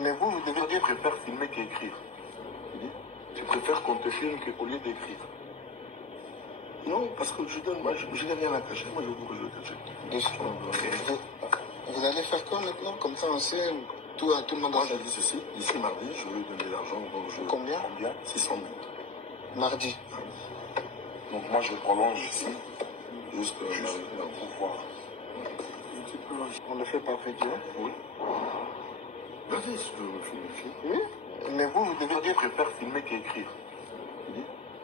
Mais vous, vous devez dire, préfère filmer qu'écrire. Tu préfères qu'on te filme qu'au lieu d'écrire. Non, parce que je donne, moi, je n'ai rien à cacher. Moi, je veux que je le cache. Vous allez faire quoi maintenant? Comme ça, on sait tout à tout le monde. Moi, j'ai dit ceci. Ici, mardi, je vais lui donner l'argent. Donc Combien? 600 000. Mardi. Donc, moi, je prolonge ici. Jusqu'à pouvoir. On le fait par vidéo? Oui. Vas-y, si tu veux me filmer. Oui. Mais vous, vous devez dire, préfère filmer qu'écrire.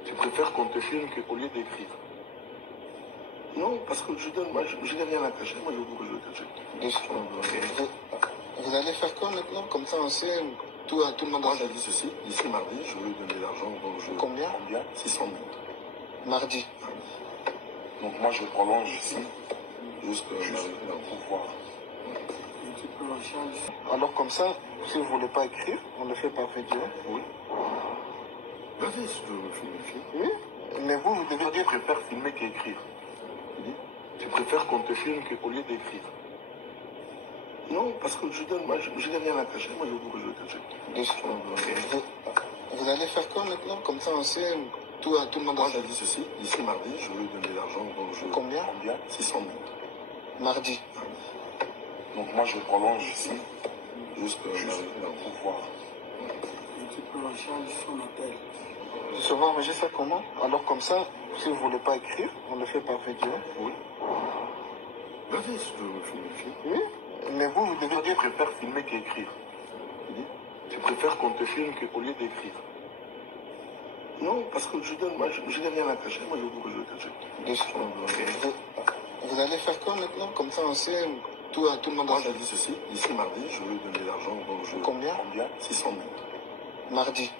Tu préfères qu'on te filme qu'au lieu d'écrire. Non, parce que je donne, moi, je n'ai rien à cacher. Moi, je veux que je le cache. Vous allez faire quoi maintenant? Comme ça, on sait tout à tout le monde. Moi, j'ai dit ceci. Ici, mardi, je vais lui donner l'argent. Donc Combien? 600 000. Mardi. Donc, moi, je prolonge ici. Jusqu'à pouvoir. Alors, comme ça, si vous ne voulez pas écrire, on le fait par vidéo. Oui. Vas-y, si tu veux me filmer. Oui. Mais vous, vous devez dire, préfère filmer qu'écrire. Tu préfères qu'on te filme qu'au lieu d'écrire. Non, parce que je donne, moi, je n'ai rien à cacher. Moi, je veux que je le cache. Vous allez faire quoi maintenant? Comme ça, on sait tout à tout le monde. Moi, j'ai dit ceci. Ici, mardi, je vais lui donner l'argent. Donc Combien? 600 000. Mardi. Donc, moi, je prolonge ici. Jusqu'à pouvoir. Tu peux recharger son appel. Je vais enregistrer ça comment? Alors, comme ça, si vous ne voulez pas écrire, on le fait par vidéo. Oui. Vas-y, si tu veux me filmer. Oui. Mais vous, vous devez dire, préfère filmer qu'écrire. Tu préfères qu'on te filme qu'au lieu d'écrire. Non, parce que je donne, moi, je n'ai rien à cacher. Moi, je veux que je le cache. Vous allez faire quoi maintenant? Comme ça, on sait tout à tout le monde. Moi, j'ai dit ceci. Ici, mardi, je vais lui donner l'argent. Donc Combien? 600 000. Mardi.